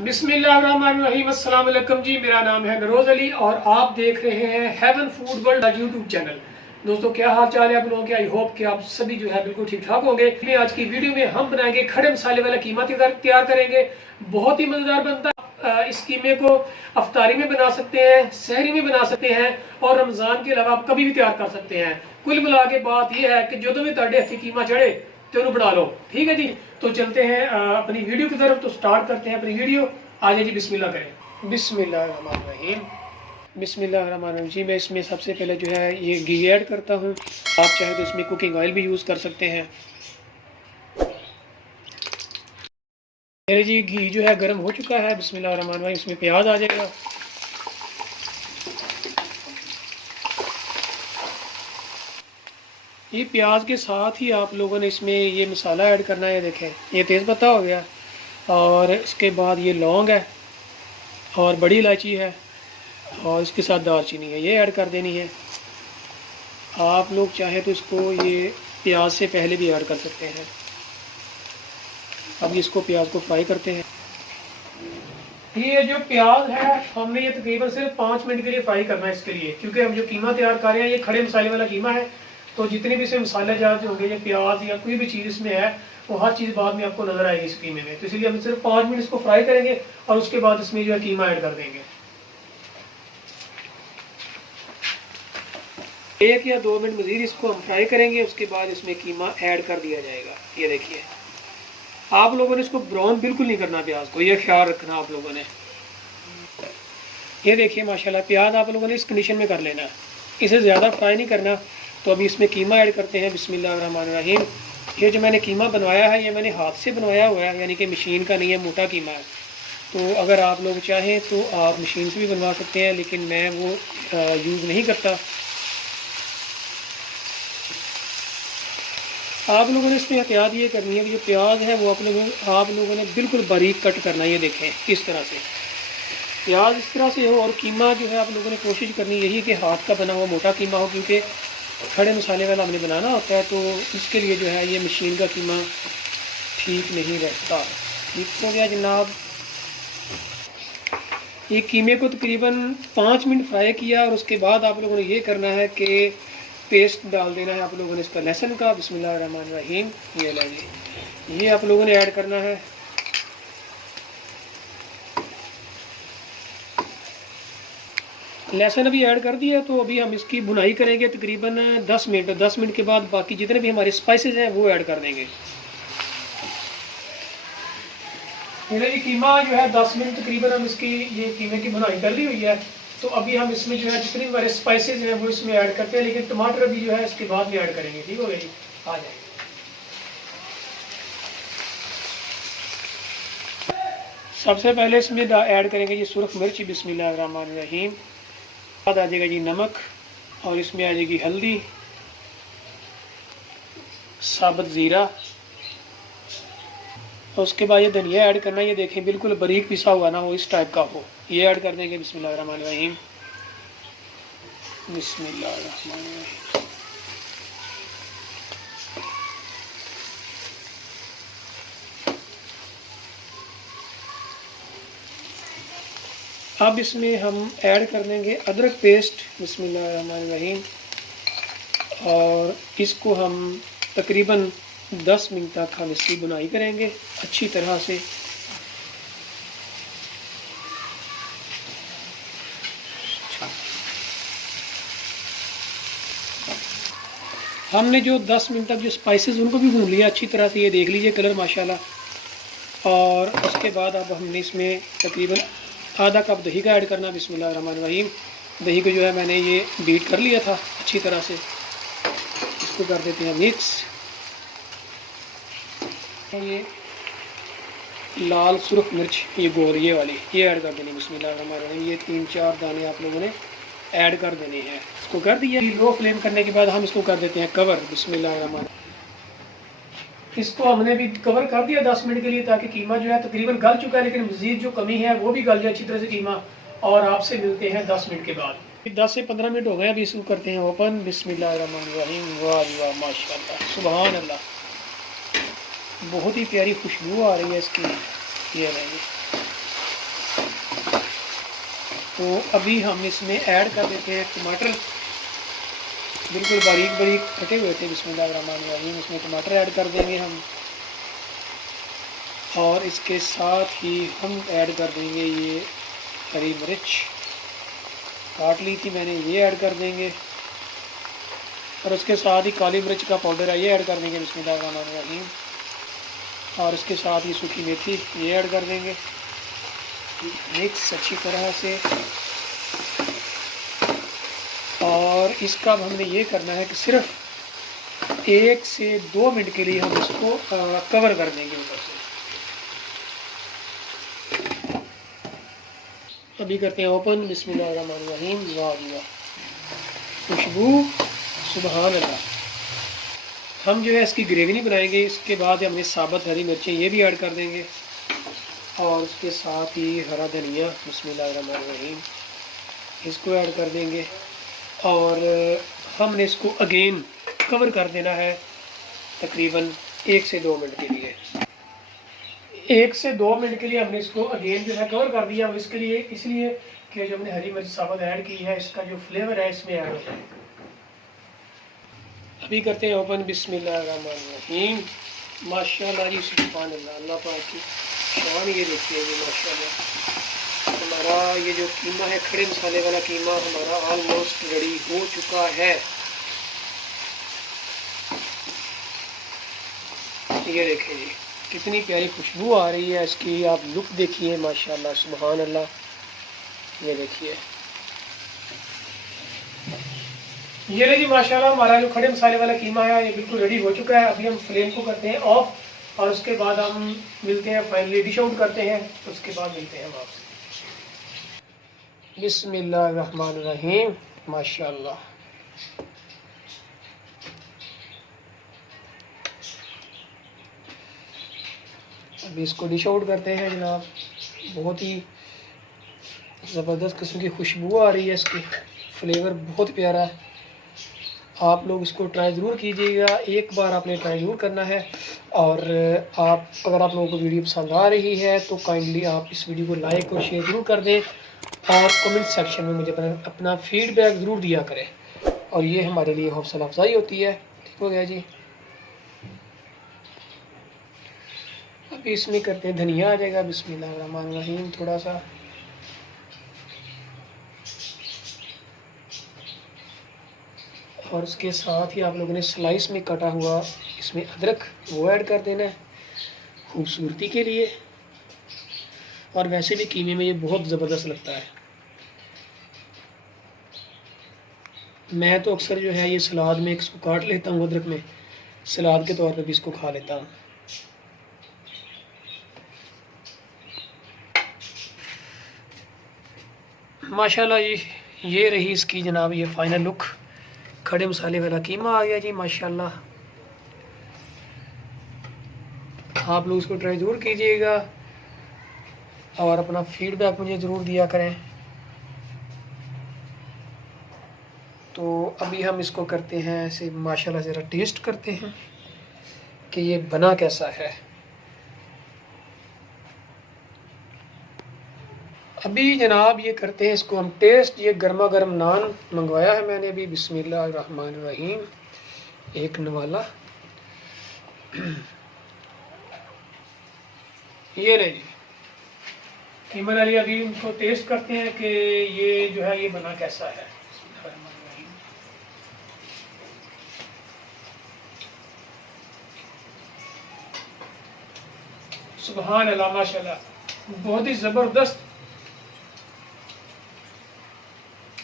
बिस्मिल्लाहिर्रहमानिर्रहीम। अस्सलाम वालेकुम जी, मेरा नाम है नरोज अली और आप देख रहे हैं Heaven Food World YouTube channel. दोस्तों क्या हाल चाल है आप लोगों के? आई होप कि आप सभी जो है बिल्कुल ठीक ठाक होंगे। आज की वीडियो में हम बनाएंगे खड़े मसाले वाला कीमा तैयार करेंगे। बहुत ही मजेदार बनता है। इस कीमे को अफ्तारी में बना सकते हैं, सहरी में बना सकते हैं और रमजान के अलावा आप कभी भी तैयार कर सकते हैं। कुल मिला के बात यह है कि जो भी ਤੁਹਾਡੇ हथी कीमा चढ़े तो बना लो। ठीक है जी, तो चलते हैं अपनी वीडियो की तरफ। तो स्टार्ट करते हैं अपनी वीडियो। आ जाइए, बिस्मिल्लाह करें। बिस्मिल्लाहिर्रहमानिर्रहीम। बिस्मिल्लाहिर्रहमानिर्रहीम जी। मैं इसमें सबसे पहले जो है ये घी ऐड करता हूँ। आप चाहे तो इसमें कुकिंग ऑयल भी यूज़ कर सकते हैं। मेरे जी घी जो है गर्म हो चुका है। बिस्मिल्लाहिर्रहमानिर्रहीम। इसमें प्याज आ जाएगा। ये प्याज के साथ ही आप लोगों ने इसमें ये मसाला ऐड करना है। देखें, ये तेज़पत्ता हो गया और इसके बाद ये लौंग है और बड़ी इलायची है और इसके साथ दालचीनी है, ये ऐड कर देनी है। आप लोग चाहे तो इसको ये प्याज से पहले भी ऐड कर सकते हैं। अब इसको प्याज को फ्राई करते हैं। ये जो प्याज है हमने ये तकरीबन सिर्फ 5 मिनट के लिए फ्राई करना है इसके लिए, क्योंकि हम जो कीमा तैयार कर रहे हैं ये खड़े मसाले वाला कीमा है। तो जितने भी इसमें मसाले जाते होंगे, ये प्याज या कोई भी चीज़ इसमें है, वो हर चीज़ बाद में आपको नजर आएगी इस कीमे में। तो इसलिए हम सिर्फ 5 मिनट इसको फ्राई करेंगे और उसके बाद इसमें जो है कीमा ऐड कर देंगे। 1 या 2 मिनट मजीद इसको हम फ्राई करेंगे, उसके बाद इसमें कीमा ऐड कर दिया जाएगा। ये देखिए, आप लोगों ने इसको ब्राउन बिल्कुल नहीं करना प्याज को, ये ख्याल रखना आप लोगों ने। ये देखिए माशाल्लाह, प्याज आप लोगों ने इस कंडीशन में कर लेना, इसे ज़्यादा फ्राई नहीं करना। तो अभी इसमें कीमा ऐड करते हैं। बिस्मिल्लाहिर्रहमानिर्रहीम। ये जो मैंने कीमा बनवाया है ये मैंने हाथ से बनवाया हुआ है, यानी कि मशीन का नहीं है, मोटा कीमा है। तो अगर आप लोग चाहें तो आप मशीन से भी बनवा सकते हैं, लेकिन मैं वो यूज़ नहीं करता। आप लोगों ने इसमें एहतियात ये करनी है कि जो प्याज है वो आप लोगों ने बिल्कुल बारीक कट करना है। ये देखें, इस तरह से प्याज इस तरह से हो और कीमा जो है आप लोगों ने कोशिश करनी यही कि हाथ का बना हुआ मोटा कीमा हो, क्योंकि खड़े मसाले वाला हमने बनाना होता है। तो इसके लिए जो है ये मशीन का कीमा ठीक नहीं रहता। ठीक हो गया जनाब। ये कीमे को तकरीबन 5 मिनट फ्राई किया और उसके बाद आप लोगों ने ये करना है कि पेस्ट डाल देना है आप लोगों ने इसका, लहसुन का। बिस्मिल्लाहिर्रहमानिर्रहीम। ये लीजिए, ये आप लोगों ने ऐड करना है। लहसुन अभी ऐड कर दिया, तो अभी हम इसकी भुनाई करेंगे तकरीबन 10 मिनट। 10 मिनट के बाद बाकी जितने भी हमारे स्पाइसेस हैं वो ऐड कर देंगे। ये कीमा जो है 10 मिनट तकरीबन हम इसकी ये कीमे की भुनाई कर ली हुई है। तो अभी हम इसमें जो है जितने भी हमारे स्पाइसेस हैं वो इसमें ऐड करते हैं, लेकिन टमाटर अभी जो है इसके बाद में ऐड करेंगे। ठीक हो गया जी, आ जाए। सबसे पहले इसमें ऐड करेंगे जी सुरख मिर्च। बिस्मिल्लाहिर्रहमानिर्रहीम। बाद आ जाएगा जी नमक और इसमें आ जाएगी हल्दी, साबुत ज़ीरा और उसके बाद ये धनिया ऐड करना। ये देखें बिल्कुल बारीक पिसा हुआ ना हो, इस टाइप का हो, ये ऐड कर देंगे। बिस्मिल्लाहिर्रहमानिर्रहीम। बिस्मिल्लाहिर्रहमानिर्रहीम। अब इसमें हम ऐड कर देंगे अदरक पेस्ट। बिस्मिल्लाहिर्रहमानिर्रहीम। और इसको हम तकरीबन 10 मिनट तक हम इसकी बुनाई करेंगे अच्छी तरह से। हमने जो 10 मिनट तक जो स्पाइसेस उनको भी भून लिया अच्छी तरह से। ये देख लीजिए कलर माशाल्लाह। और उसके बाद अब हमने इसमें तकरीबन आधा कप दही का ऐड करना। बिस्मिल्लाहिर्रहमानिर्रहीम। दही को जो है मैंने ये बीट कर लिया था अच्छी तरह से, इसको कर देते हैं मिक्स। ये लाल सुरख मिर्च, ये गोल ये वाली, ये ऐड कर देनी। बिस्मिल्लाहिर्रहमानिर्रहीम। ये 3-4 दाने आप लोगों ने ऐड कर देने हैं। इसको कर दिया। लो फ्लेम करने के बाद हम इसको कर देते हैं कवर। बिस्मिल्लाहिर्रहमानिर्रहीम। इसको हमने भी कवर कर दिया 10 मिनट के लिए, ताकि कीमा जो है तकरीबन गल चुका है, लेकिन मज़ीद जो कमी है वो भी गल जाए अच्छी तरह से कीमा। और आपसे मिलते हैं 10 मिनट के बाद। 10 से 15 मिनट हो गए, अभी इसको करते हैं ओपन। बिस्मिल्लाहिर्रहमानिर्रहीम। वाह वाह माशाल्लाह, सुभान अल्लाह, बहुत ही प्यारी खुशबू आ रही है इसकी। ये नहीं, तो अभी हम इसमें ऐड कर देते हैं टमाटर, बिल्कुल बारीक बारीक कटे हुए थे। बिस्मिल्लाहिर्रहमानिर्रहीम। इसमें टमाटर ऐड कर देंगे हम, और इसके साथ ही हम ऐड कर देंगे ये हरी मिर्च काट ली थी मैंने, ये ऐड कर देंगे। और उसके साथ ही काली मिर्च का पाउडर है, ये ऐड कर देंगे बिस्मिल्लाहिर्रहमानिर्रहीम। और इसके साथ ही सूखी मेथी, ये ऐड कर देंगे। मिक्स अच्छी तरह से। और इसका अब हमने ये करना है कि सिर्फ 1 से 2 मिनट के लिए हम इसको कवर कर देंगे ऊपर से। अभी करते हैं ओपन। बिस्मिल्लाहिर्रहमानिर्रहीम। वाह वाह, खुशबू सुभान अल्लाह। हम जो है इसकी ग्रेवी नहीं बनाएंगे, इसके बाद हमने साबुत हरी मिर्चें ये भी ऐड कर देंगे, और उसके साथ ही हरा धनिया बिस्मिल्लाहिर्रहमानिर्रहीम इसको ऐड कर देंगे। और हमने इसको अगेन कवर कर देना है तकरीबन 1 से 2 मिनट के लिए। 1 से 2 मिनट के लिए हमने इसको अगेन जो है कवर कर दिया। और इसके लिए इसलिए कि जो हमने हरी मिर्च साबुत ऐड की है, इसका जो फ्लेवर है इसमें ऐड हो जाए। अभी करते हैं ओपन। बिस्मिल्लाहिर्रहमानिर्रहीम। माशाल्लाह जी, सुभान अल्लाह, अल्लाह पाक की शान। ये देखिए जी माशाल्लाह, हमारा ये जो कीमा है, खड़े मसाले वाला कीमा हमारा ऑलमोस्ट रेडी हो चुका है। ये देखें जी कितनी प्यारी खुशबू आ रही है इसकी, आप लुक देखिए माशाल्लाह सुभान अल्लाह। ये देखिए, ये ले जी माशाल्लाह, हमारा जो खड़े मसाले वाला कीमा है ये बिल्कुल रेडी हो चुका है। अभी हम फ्लेम को करते हैं ऑफ, और उसके बाद हम मिलते हैं, फाइनली डिश आउट करते हैं, उसके बाद मिलते हैं हम आपसे। बिस्मिल्लाहिर्रहमानिर्रहीम। माशाल्लाह, अभी इसको डिश आउट करते हैं जनाब। बहुत ही ज़बरदस्त किस्म की खुशबू आ रही है, इसकी फ्लेवर बहुत प्यारा है। आप लोग इसको ट्राई ज़रूर कीजिएगा, एक बार आपने ट्राई ज़रूर करना है। और अगर आप लोगों को वीडियो पसंद आ रही है तो काइंडली आप इस वीडियो को लाइक और शेयर ज़रूर कर दें, और कमेंट सेक्शन में मुझे अपना फीडबैक ज़रूर दिया करें, और ये हमारे लिए हौसला अफजाई होती है। ठीक हो गया जी। अभी इसमें करते हैं धनिया आ जाएगा बिस्मिल्लाहिर्रहमानिर्रहीम थोड़ा सा, और उसके साथ ही आप लोगों ने स्लाइस में कटा हुआ इसमें अदरक वो ऐड कर देना है खूबसूरती के लिए। और वैसे भी कीमे में ये बहुत ज़बरदस्त लगता है। मैं तो अक्सर जो है ये सलाद में इसको काट लेता हूँ, अदरक में सलाद के तौर पे भी इसको खा लेता हूँ। माशाल्लाह जी, ये रही इसकी जनाब ये फाइनल लुक। खड़े मसाले वाला कीमा आ गया जी माशाल्लाह। आप लोग इसको ट्राई ज़रूर कीजिएगा, और अपना फीडबैक मुझे ज़रूर दिया करें। तो अभी हम इसको करते हैं ऐसे माशाल्लाह, ज़रा टेस्ट करते हैं कि ये बना कैसा है। अभी जनाब ये करते हैं इसको हम टेस्ट। ये गर्मा गर्म नान मंगवाया है मैंने अभी। बिस्मिल्लाहिर्रहमानिर्रहीम। एक नवाला ये ले जी कीमा डालिए। अभी इनको टेस्ट करते हैं कि ये जो है ये बना कैसा है। सुभान अल्लाह, माशाल्लाह, बहुत ही ज़बरदस्त।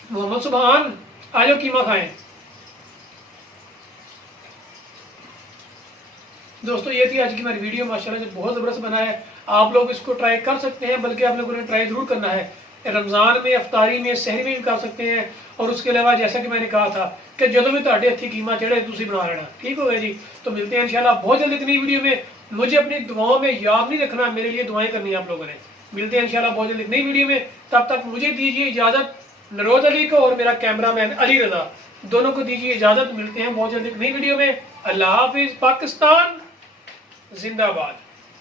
मोहम्मद सुभान, आ जाओ कीमा खाएं। दोस्तों ये थी आज की हमारी वीडियो, माशाल्लाह जो बहुत ज़बरदस्त बना है। आप लोग इसको ट्राई कर सकते हैं, बल्कि आप लोगों ने ट्राई ज़रूर करना है। रमज़ान में, अफ्तारी में, सहरी में भी कर सकते हैं। और उसके अलावा जैसा कि मैंने कहा था कि जो भी ਤੁਹਾਡੇ हथी कीमा चढ़े तुसी बना लेना। ठीक हो गया जी। तो मिलते हैं इंशाल्लाह बहुत जल्दी एक नई वीडियो में। मुझे अपनी दुआओं में याद नहीं रखना, मेरे लिए दुआएं करनी है आप लोगों ने। मिलते हैं इंशाल्लाह बहुत जल्दी एक नई वीडियो में। तब तक मुझे दीजिए इजाज़त, नरोज अली को और मेरा कैमरामैन अली रजा दोनों को दीजिए इजाज़त। मिलते हैं बहुत जल्दी एक नई वीडियो में। अल्लाह हाफिज़। पाकिस्तान जिंदाबाद।